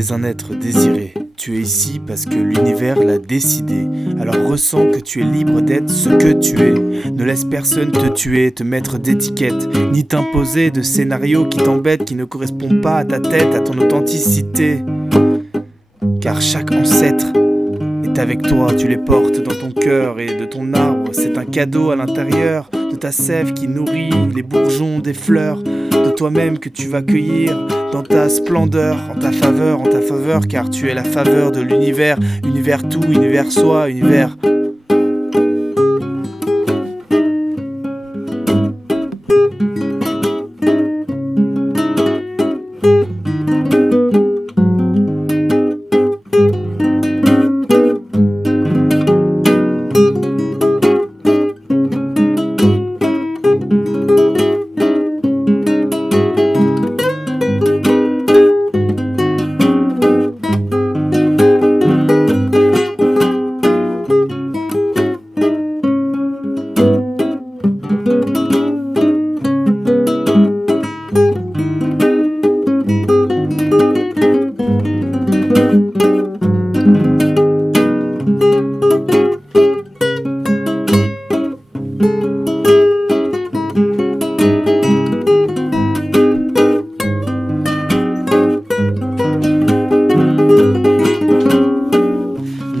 es un être désiré. Tu es ici parce que l'univers l'a décidé. Alors ressens que tu es libre d'être ce que tu es. Ne laisse personne te tuer, te mettre d'étiquettes, ni t'imposer de scénarios qui t'embêtent, qui ne correspondent pas à ta tête, à ton authenticité. Car chaque ancêtre est avec toi, tu les portes dans ton cœur et de ton arbre. C'est un cadeau à l'intérieur de ta sève qui nourrit les bourgeons des fleurs de toi-même que tu vas cueillir dans ta splendeur, en ta faveur, car tu es la faveur de l'univers, univers tout, univers soi, univers.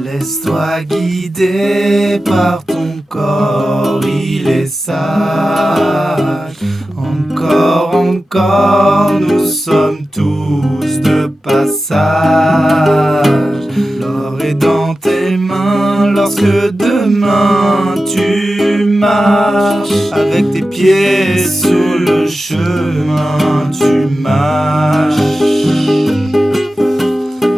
Laisse-toi guider par ton corps, il est sage. Encore, nous sommes tous de passage. L'or est dans tes mains lorsque demain tu marches. Avec tes pieds sur le chemin, tu marches.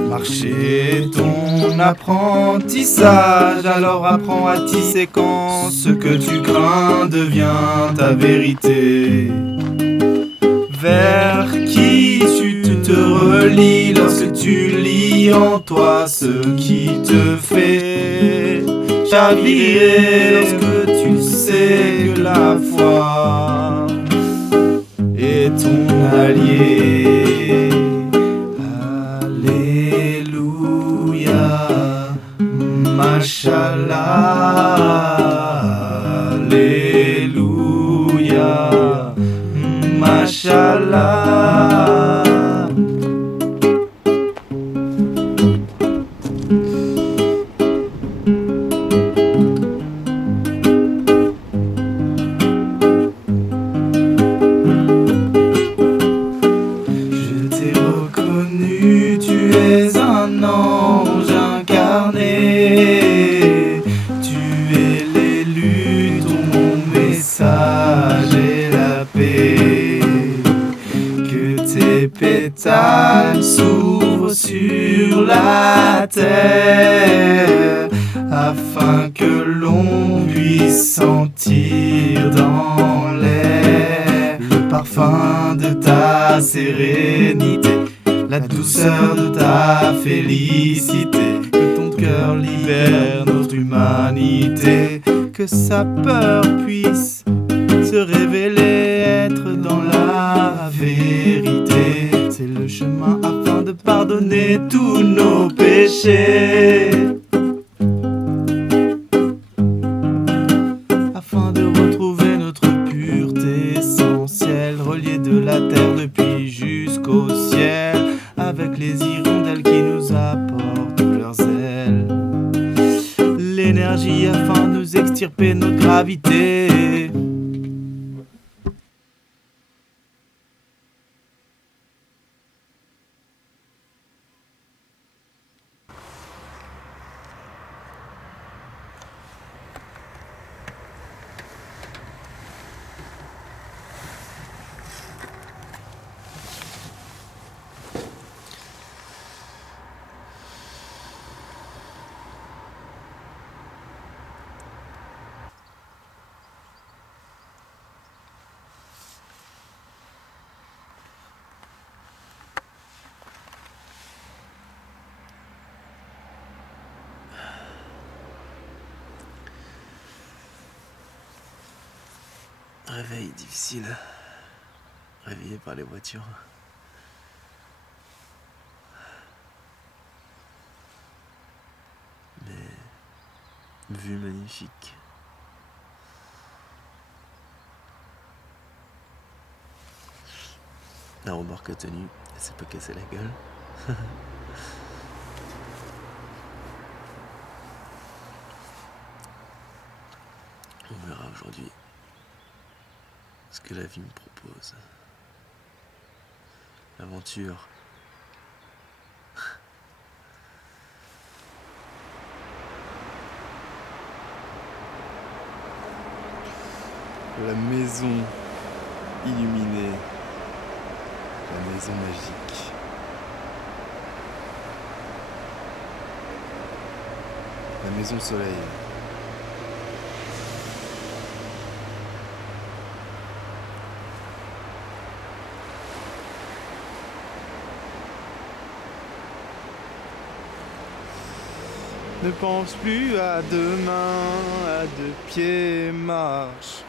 Marcher ton apprentissage, alors apprends à tisser quand ce que tu crains devient ta vérité. Vers qui tu te relis lorsque tu lis en toi ce qui te fait chavirer, lorsque tu sais que la foi est ton allié. Alléluia, Mashallah, Alléluia, Mashallah. Je t'ai reconnu, tu es un ange incarné. Tu es l'élu, ton message est la paix. Que tes pétales s'ouvrent sur la terre, afin que l'on puisse sentir dans l'air le parfum de ta sérénité, la douceur de ta félicité. Que ton cœur libère notre humanité, que sa peur puisse se révéler, être dans la vérité. C'est le chemin afin de pardonner tous nos péchés, afin de retrouver notre pureté essentielle, reliée de la terre depuis jusqu'au ciel, avec les hirondelles qui nous apportent leurs ailes, l'énergie afin de nous extirper notre gravité. Réveil difficile. Réveillé par les voitures. Vue magnifique. La remorque a tenu, elle s'est pas cassée la gueule. On verra aujourd'hui ce que la vie me propose. L'aventure. La maison illuminée. La maison magique. La maison soleil. Ne pense plus à demain, à deux pieds marche.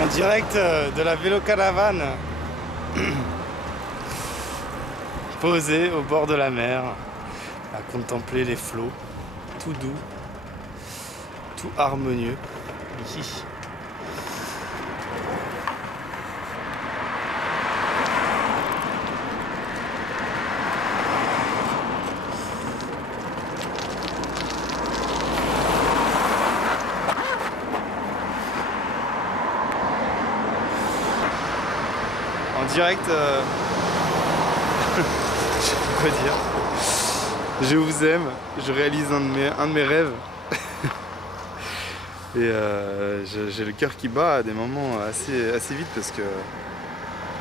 En direct de la vélo-caravane, posé au bord de la mer, à contempler les flots, tout doux, tout harmonieux. Hi. En direct, je sais pas quoi dire. Je vous aime, je réalise un de mes rêves. Et j'ai le cœur qui bat à des moments assez vite parce que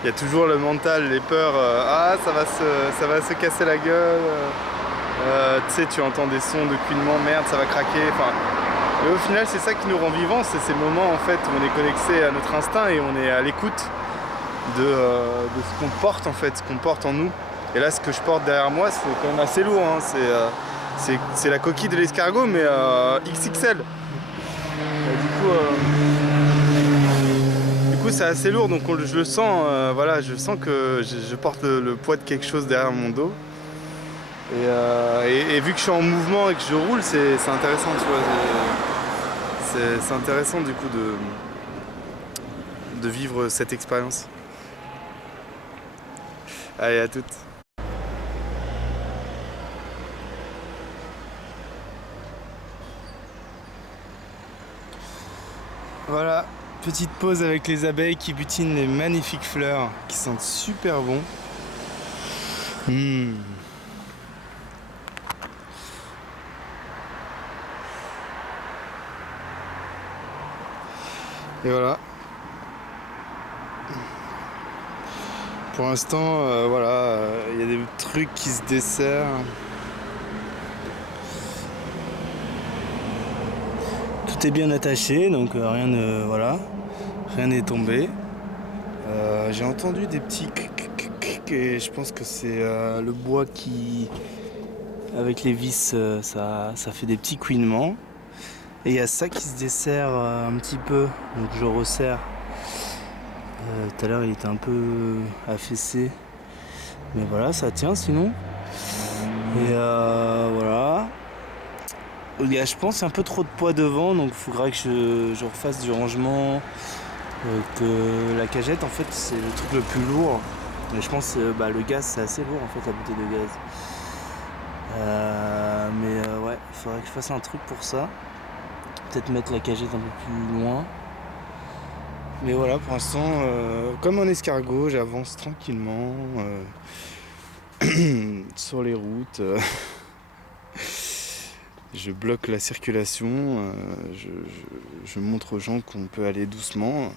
il y a toujours le mental, les peurs, ça va se casser la gueule. Tu sais, tu entends des sons de couinement, merde, ça va craquer. Enfin, et au final, c'est ça qui nous rend vivants, c'est ces moments en fait où on est connecté à notre instinct et on est à l'écoute de ce qu'on porte en fait, ce qu'on porte en nous. Et là, ce que je porte derrière moi, c'est quand même assez lourd. Hein. C'est la coquille de l'escargot, mais XXL. Du coup, c'est assez lourd, donc je le sens. Voilà, je sens que je porte le poids de quelque chose derrière mon dos. Et vu que je suis en mouvement et que je roule, c'est intéressant, tu vois. C'est intéressant du coup de vivre cette expérience. Allez, à toutes. Voilà, petite pause avec les abeilles qui butinent les magnifiques fleurs qui sentent super bon. Et voilà. Pour l'instant, voilà, il y a des trucs qui se desserrent. Tout est bien attaché, donc rien n'est tombé. J'ai entendu des petits clic et je pense que c'est le bois qui, avec les vis, ça fait des petits couinements. Et il y a ça qui se desserre un petit peu, donc je resserre. Tout à l'heure il était un peu affaissé, mais voilà, ça tient sinon. Et voilà. Il y a, je pense, un peu trop de poids devant, donc il faudra que je refasse du rangement. Que la cagette, en fait, c'est le truc le plus lourd. Et je pense que le gaz, c'est assez lourd, en fait, la bouteille de gaz. Ouais, il faudrait que je fasse un truc pour ça. Peut-être mettre la cagette un peu plus loin. Mais voilà, pour l'instant, comme un escargot, j'avance tranquillement sur les routes. je bloque la circulation, je montre aux gens qu'on peut aller doucement.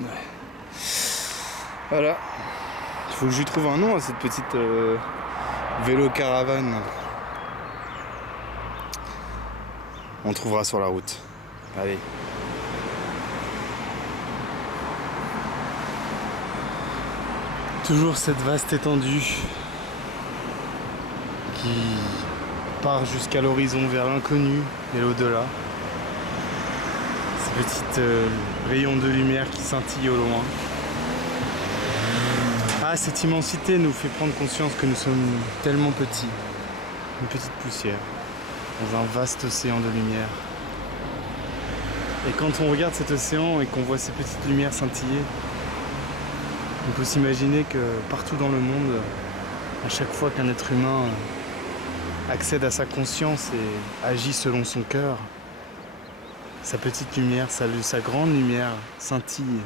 Ouais. Voilà. Il faut que je lui trouve un nom à cette petite vélo-caravane. On trouvera sur la route. Allez. Toujours cette vaste étendue qui part jusqu'à l'horizon vers l'inconnu et l'au-delà. Ces petites rayons de lumière qui scintillent au loin. Ah, cette immensité nous fait prendre conscience que nous sommes tellement petits. Une petite poussière dans un vaste océan de lumière. Et quand on regarde cet océan et qu'on voit ces petites lumières scintiller, on peut s'imaginer que partout dans le monde, à chaque fois qu'un être humain accède à sa conscience et agit selon son cœur, sa petite lumière, sa grande lumière scintille.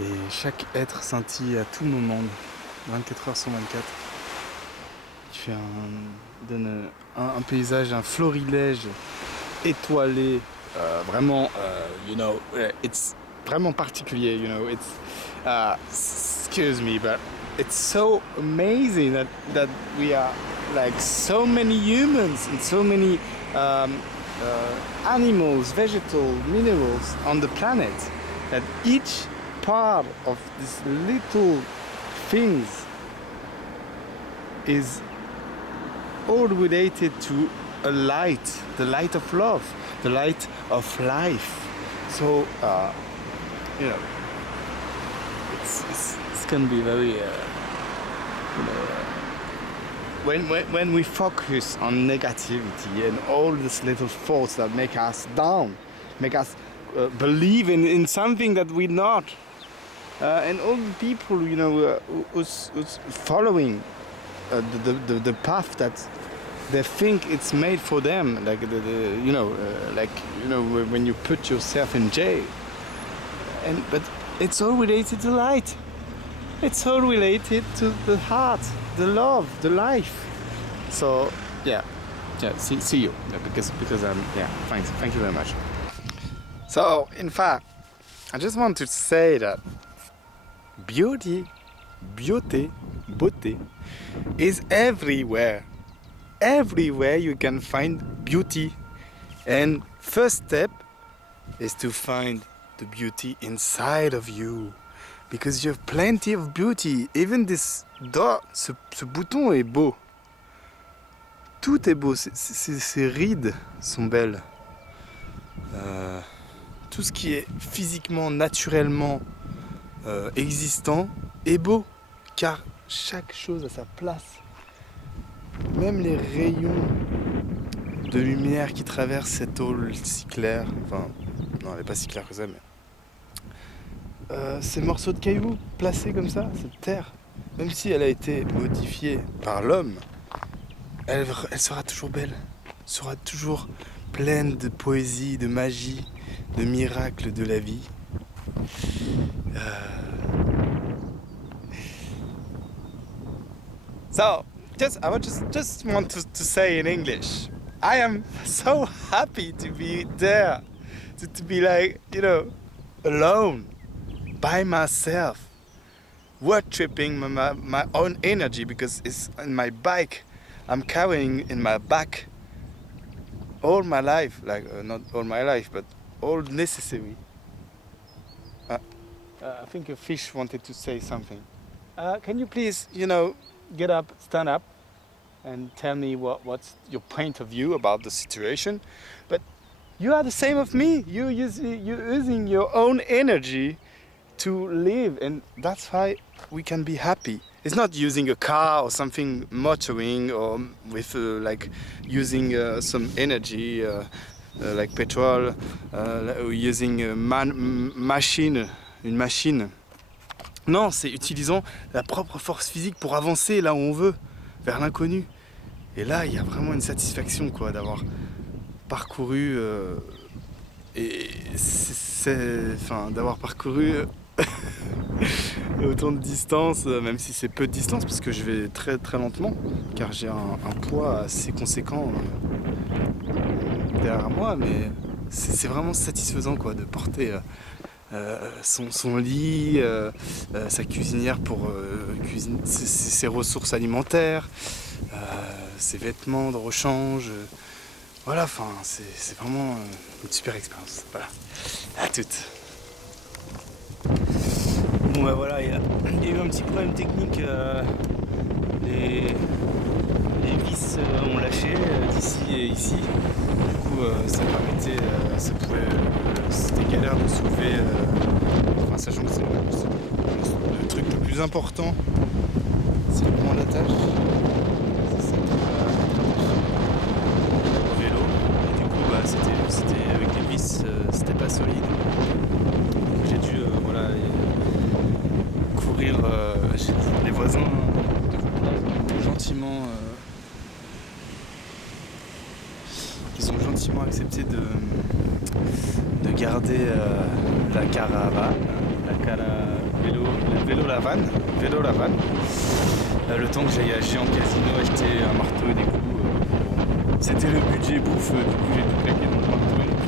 Et chaque être scintille à tout moment, 24 heures sur 24. Il donne un paysage, un florilège étoilé, vraiment, it's vraiment particulier, it's, excuse me, but it's so amazing that we are like so many humans and so many animals, vegetables, minerals on the planet, that each part of these little things is all related to a light, the light of love, the light of life. So, it's gonna be very, when we focus on negativity and all these little thoughts that make us down, make us believe in something that we're not, and all the people, who's following the path that they think it's made for them, like when you put yourself in jail, but it's all related to light. It's all related to the heart, the love, the life. So see you, because thanks, thank you very much. So in fact, I just want to say that beauty is everywhere. Everywhere you can find beauty, and first step is to find the beauty inside of you, because you have plenty of beauty. Even this dot, ce bouton est beau. Tout est beau. Ces rides sont belles. Tout ce qui est physiquement, naturellement existant est beau, car chaque chose a sa place. Même les rayons de lumière qui traversent cette eau si claire, enfin, non, elle n'est pas si claire que ça, mais ces morceaux de cailloux placés comme ça, cette terre, même si elle a été modifiée par l'homme, elle sera toujours belle, sera toujours pleine de poésie, de magie, de miracles de la vie. So, I would just want to say in English, I am so happy to be there, to be like, alone, by myself, work tripping my own energy, because it's in my bike. I'm carrying in my back all my life, like not all my life, but all necessary. I think a fish wanted to say something. Can you please, get up, stand up, and tell me what's your point of view about the situation? But you are the same of me. You're using your own energy to live, and that's why we can be happy. It's not using a car or something motoring, or with using some energy like petrol, or using a machine, une machine. Non, c'est utilisant la propre force physique pour avancer là où on veut, vers l'inconnu. Et là, il y a vraiment une satisfaction, quoi, d'avoir parcouru d'avoir parcouru autant de distance, même si c'est peu de distance, parce que je vais très très lentement, car j'ai un poids assez conséquent derrière moi, mais c'est vraiment satisfaisant quoi, de porter son lit, sa cuisinière pour cuisiner ses ressources alimentaires, ses vêtements de rechange. Voilà, enfin, c'est vraiment une super expérience. Voilà, à toutes. Bon bah voilà, il y a eu un petit problème technique. Les vis ont lâché d'ici et ici. Du coup, ça permettait, c'était galère de soulever. Enfin, sachant que c'est le truc le plus important, c'est le point d'attache. C'est ça qui va attacher au vélo. Et du coup, bah, c'était avec les vis, c'était pas solide. Donc j'ai dû courir. Les voisins gentiment. Ils ont gentiment accepté de garder la caravane, la vélo la vanne, le temps que j'aille à Géant Casino acheter un marteau et des coups. C'était le budget bouffe, du coup j'ai tout claqué dans le marteau et les coups.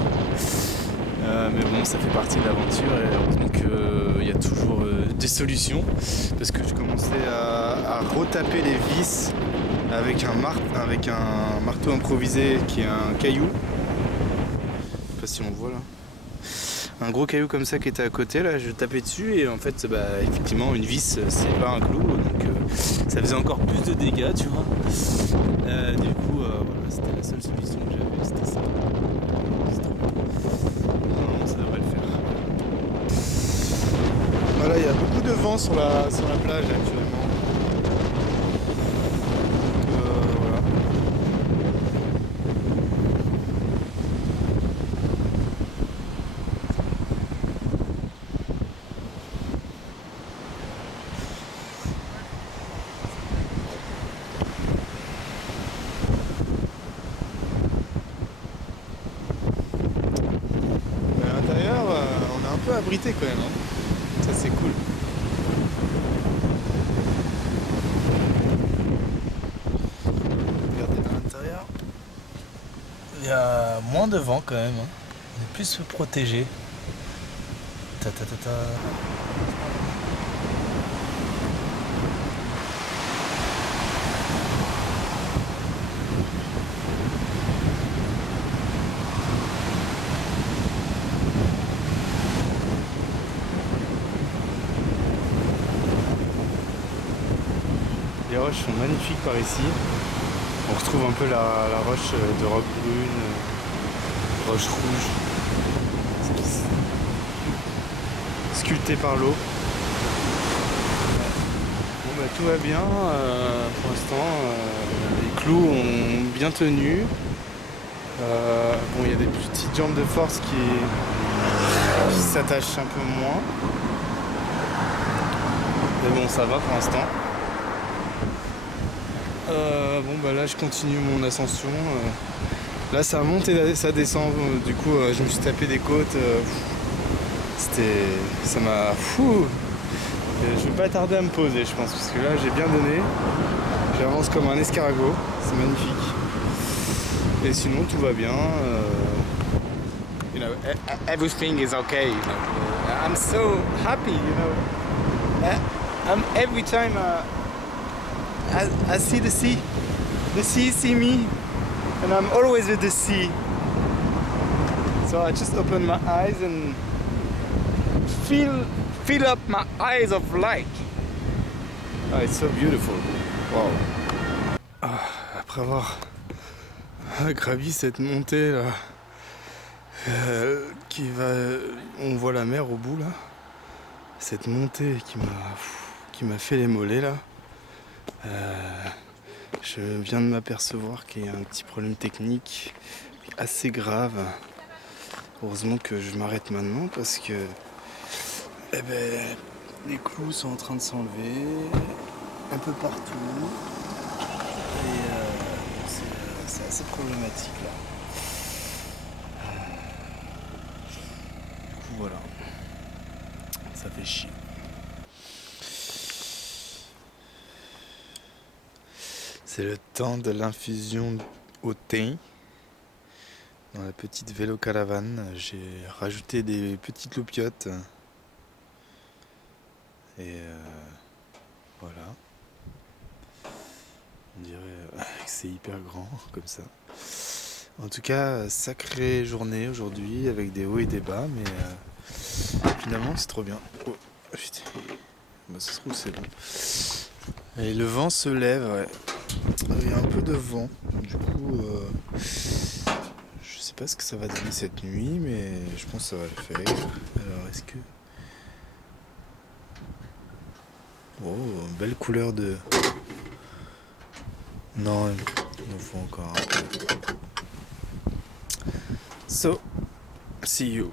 Mais bon, ça fait partie de l'aventure et heureusement qu'il y a toujours des solutions, parce que je commençais à retaper les vis avec un marteau improvisé qui est un caillou. Je sais pas si on voit là. Un gros caillou comme ça qui était à côté, là je tapais dessus et en fait effectivement une vis c'est pas un clou, donc ça faisait encore plus de dégâts, tu vois. Du coup voilà, c'était la seule solution que j'avais, c'était ça. Normalement ça devrait le faire. Voilà, il y a beaucoup de vent sur la plage actuellement. Voilà. Mais à l'intérieur, on est un peu abrité quand même, hein. Ça c'est cool. Regardez à l'intérieur. Il y a moins de vent quand même, hein. On est plus protégé. Ta ta ta ta. Les roches sont magnifiques par ici. On retrouve un peu la roche de roc brune, roche rouge, sculptée par l'eau. Bon bah tout va bien pour l'instant. Les clous ont bien tenu. Bon, il y a des petites jambes de force qui s'attachent un peu moins. Mais bon, ça va pour l'instant. Bon bah là je continue mon ascension. Là ça monte et ça descend. Du coup je me suis tapé des côtes. Ça m'a fou. Je vais pas tarder à me poser, je pense, parce que là j'ai bien donné. J'avance comme un escargot. C'est magnifique. Et sinon tout va bien. You know, everything is okay. You know. I'm so happy. You know. Every time. I see the sea see me, and I'm always with the sea. So I just open my eyes and fill up my eyes of light. Oh, it's so beautiful. Wow. Après avoir gravi cette montée là, on voit la mer au bout là. Cette montée qui m'a fait les mollets là. Je viens de m'apercevoir qu'il y a un petit problème technique assez grave. Heureusement que je m'arrête maintenant parce que les clous sont en train de s'enlever un peu partout et c'est assez problématique là. Du coup voilà, ça fait chier. C'est le temps de l'infusion au thé. Dans la petite vélo caravane, j'ai rajouté des petites loupiottes. Et voilà. On dirait que c'est hyper grand comme ça. En tout cas, sacrée journée aujourd'hui avec des hauts et des bas, mais finalement c'est trop bien. Oh, putain. Bah, ça se trouve c'est bon. Et le vent se lève, ouais. Il y a un peu de vent, du coup je sais pas ce que ça va donner cette nuit, mais je pense que ça va le faire. Alors est-ce que... Oh, belle couleur de... Non, il nous faut encore un peu. So, see you.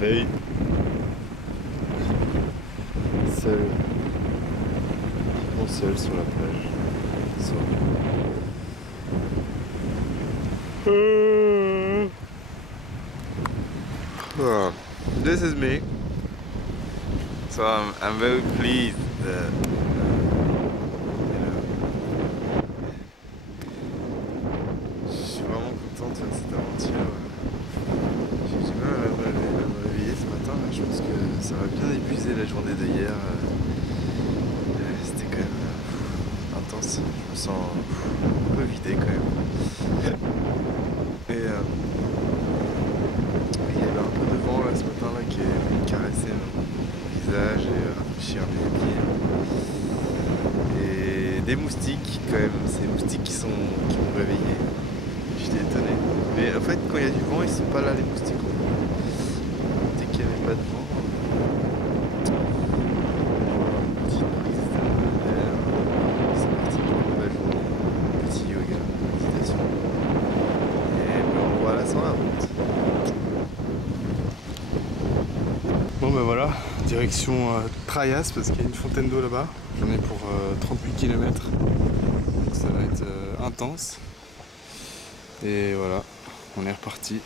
Réveil. Seul. Seul sur la plage. This is me. So I'm very pleased that je suis vraiment content de faire cette aventure. J'ai du mal à me réveiller ce matin. Je pense que ça va bien épuiser la journée d'hier. C'était quand même intense. Je me sens un peu vidé quand même. Et il y avait un peu de vent là ce matin là, qui caressait mon visage et rafraîchir mes pieds. Et des moustiques quand même, ces moustiques qui m'ont réveillé. J'étais étonné. Mais en fait quand il y a du vent ils sont pas là les moustiques. Dès qu'il n'y avait pas de vent. Bon ben voilà, direction Traias parce qu'il y a une fontaine d'eau là-bas. J'en ai pour 38 km. Donc ça va être intense. Et voilà, on est reparti.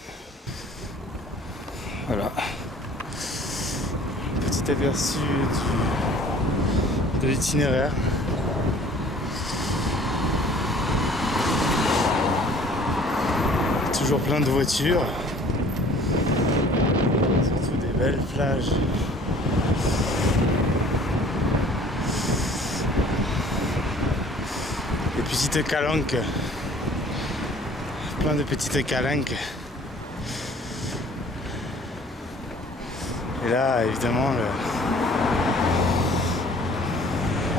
Voilà. Petit aperçu de l'itinéraire. Toujours plein de voitures. Belle plage. Des petites calanques. Plein de petites calanques. Et là, évidemment,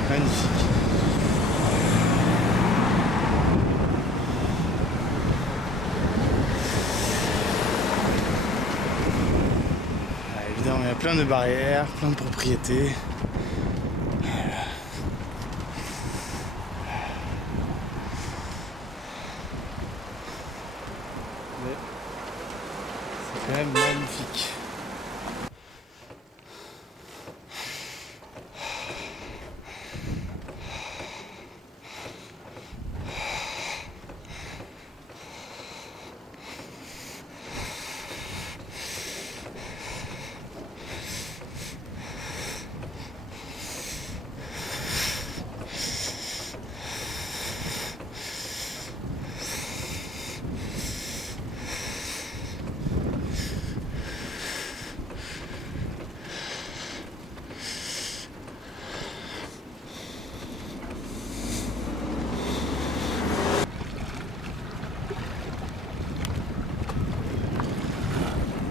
magnifique. Il y a plein de barrières, plein de propriétés. Mais c'est quand même magnifique.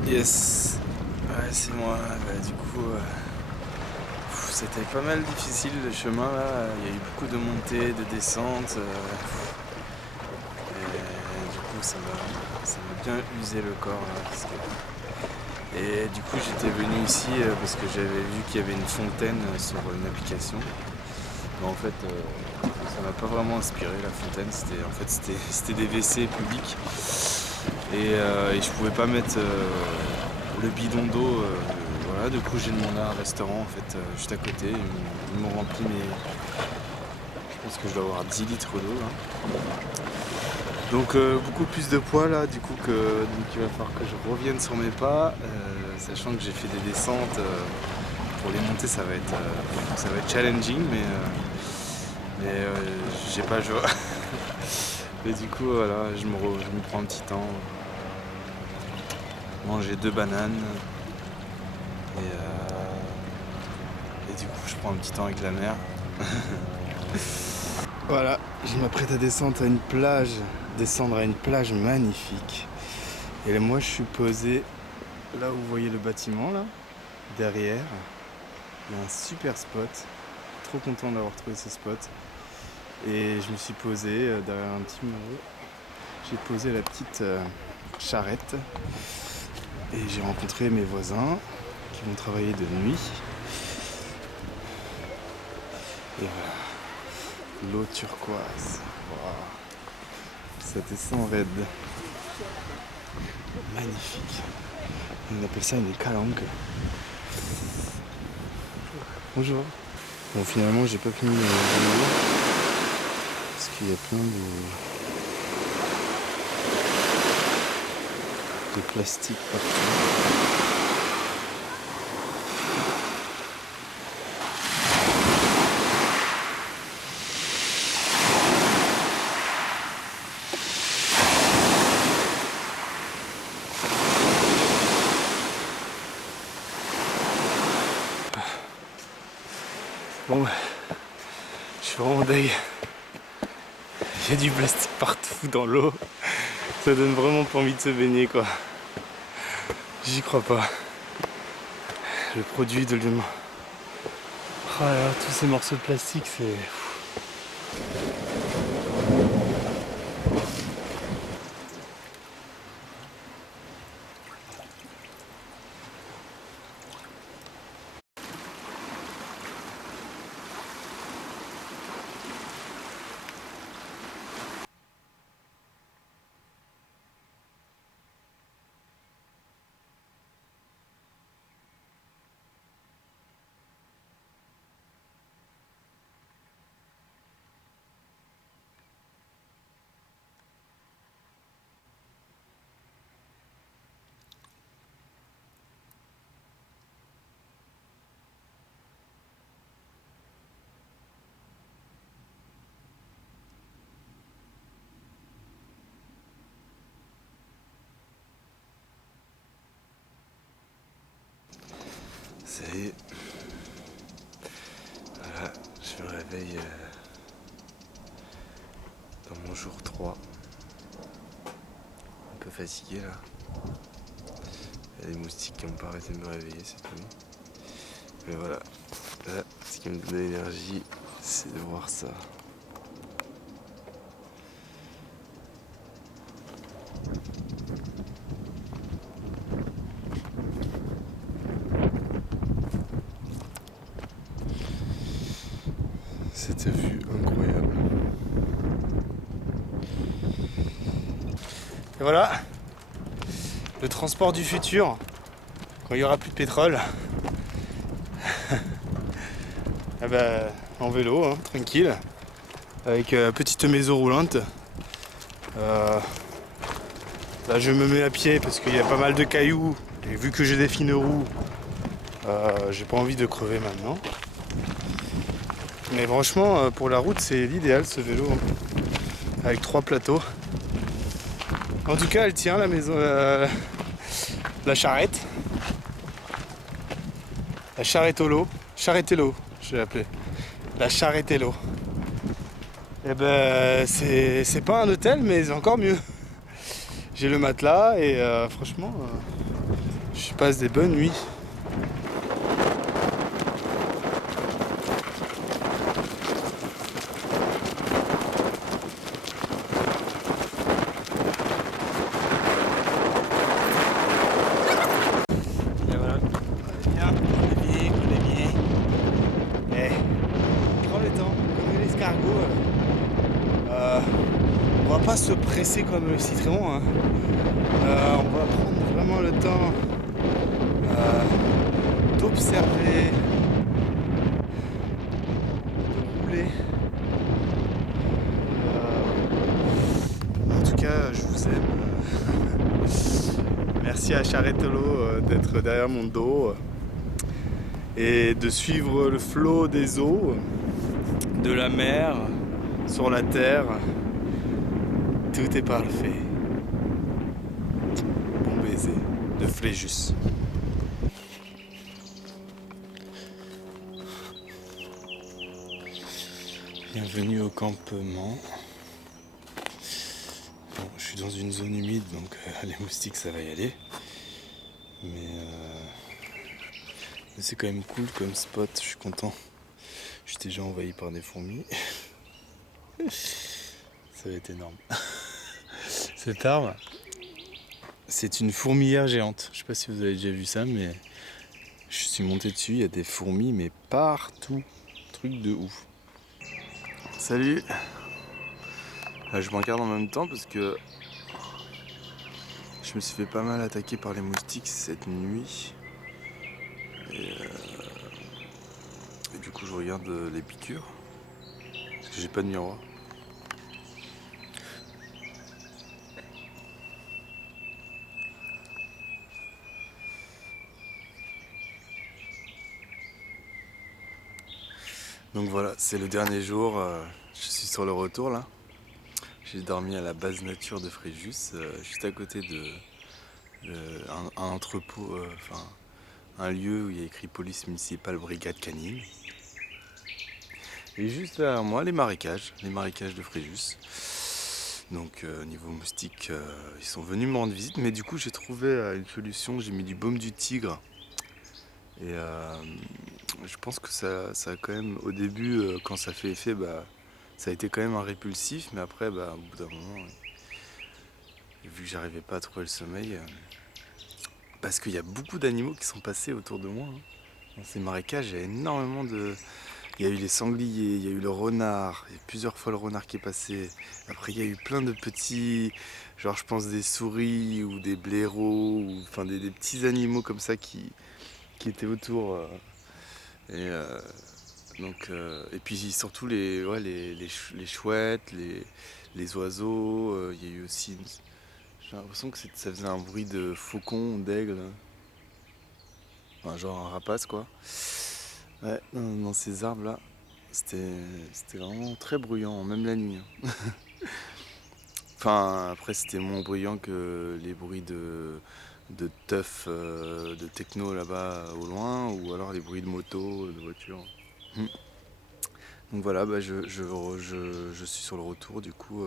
Yes, ouais, c'est moi. Bah, du coup, c'était pas mal difficile le chemin là. Il y a eu beaucoup de montées, de descentes. Et du coup, ça m'a bien usé le corps là, Et du coup, j'étais venu ici parce que j'avais vu qu'il y avait une fontaine sur une application. Mais en fait, ça m'a pas vraiment inspiré la fontaine. C'était des WC publics. Et je pouvais pas mettre le bidon d'eau. Voilà, du coup j'ai demandé à un restaurant en fait juste à côté. Ils m'ont rempli pense que je dois avoir 10 litres d'eau là. Donc beaucoup plus de poids là, du coup donc il va falloir que je revienne sur mes pas, sachant que j'ai fait des descentes. Pour les monter ça va être challenging, mais j'ai pas le choix. Et du coup voilà, je me prends un petit temps. Manger 2 bananes et du coup je prends un petit temps avec la mer. Voilà, je m'apprête à descendre à une plage magnifique. Et là, moi je suis posé là où vous voyez le bâtiment là, derrière. Il y a un super spot. Trop content d'avoir trouvé ce spot. Et je me suis posé derrière un petit mur. J'ai posé la petite charrette. Et j'ai rencontré mes voisins qui vont travailler de nuit. Et voilà. L'eau turquoise. Wow. Ça descend raide. Magnifique. On appelle ça une calanque. Bonjour. Bon, finalement, j'ai pas pu me baigner parce qu'il y a plein de plastique partout. Bon, je suis vraiment deg. Il y a du plastique partout dans l'eau. Ça donne vraiment pas envie de se baigner quoi. J'y crois pas. Le produit de l'humain. Oh là là, tous ces morceaux de plastique, c'est... Ça y est. Voilà, je me réveille dans mon jour 3. Un peu fatigué là. Il y a des moustiques qui n'ont pas arrêté de me réveiller, c'est tout. Mais voilà, là, ce qui me donne de l'énergie, c'est de voir ça. Cette vue incroyable. Et voilà, le transport du futur, quand il n'y aura plus de pétrole. Ah bah, en vélo, hein, tranquille, avec petite maison roulante. Là je me mets à pied parce qu'il y a pas mal de cailloux, et vu que j'ai des fines roues, j'ai pas envie de crever maintenant. Mais franchement, pour la route, c'est l'idéal ce vélo, hein, avec 3 plateaux. En tout cas, elle tient la maison, la charrette. La charretolo, charrettello, je l'ai appelé. La charrettello. Et ben, c'est pas un hôtel, mais c'est encore mieux. J'ai le matelas et franchement, je passe des bonnes nuits. On va pas se presser comme le citron, hein. On va prendre vraiment le temps d'observer, de rouler remercier à Charretolo d'être derrière mon dos et de suivre le flot des eaux, de la mer sur la terre. Tout est parfait. Bon baiser de Fréjus. Bienvenue au campement. Bon, je suis dans une zone humide, donc les moustiques ça va y aller. Mais c'est quand même cool comme spot, je suis content. Je suis déjà envahi par des fourmis. Ça va être énorme. Cette arme, c'est une fourmilière géante. Je sais pas si vous avez déjà vu ça, mais je suis monté dessus, il y a des fourmis, mais partout. Truc de ouf. Salut. Je me regarde en même temps parce que je me suis fait pas mal attaquer par les moustiques cette nuit. Et du coup je regarde les piqûres. Parce que j'ai pas de miroir. Donc voilà, c'est le dernier jour, je suis sur le retour là. J'ai dormi à la base nature de Fréjus, juste à côté un entrepôt, un lieu où il y a écrit police municipale brigade canine. Et juste derrière moi, les marécages de Fréjus. Donc niveau moustique, ils sont venus me rendre visite, mais du coup j'ai trouvé une solution, j'ai mis du baume du tigre. Et je pense que ça a quand même, au début, quand ça fait effet, ça a été quand même un répulsif, mais après, au bout d'un moment, vu que j'arrivais pas à trouver le sommeil, parce qu'il y a beaucoup d'animaux qui sont passés autour de moi. Dans ces marécages, il y a énormément de... Il y a eu les sangliers, il y a eu le renard, il y a plusieurs fois le renard qui est passé. Après, il y a eu plein de petits, genre je pense des souris ou des blaireaux, ou enfin des petits animaux comme ça qui étaient autour. Et puis surtout les chouettes, les oiseaux. Il y a eu aussi, j'ai l'impression que ça faisait un bruit de faucon, d'aigle, enfin, genre un rapace quoi. Ouais, dans ces arbres là, c'était vraiment très bruyant, même la nuit. Enfin après c'était moins bruyant que les bruits de teuf, de techno là-bas au loin, ou alors les bruits de moto, de voiture. Donc voilà, je suis sur le retour du coup.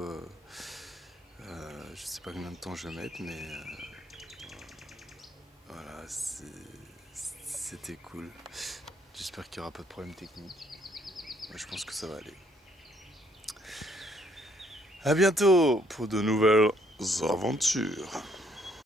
Je sais pas combien de temps je vais mettre, mais voilà, c'était cool. J'espère qu'il n'y aura pas de problème technique. Je pense que ça va aller. A bientôt pour de nouvelles aventures.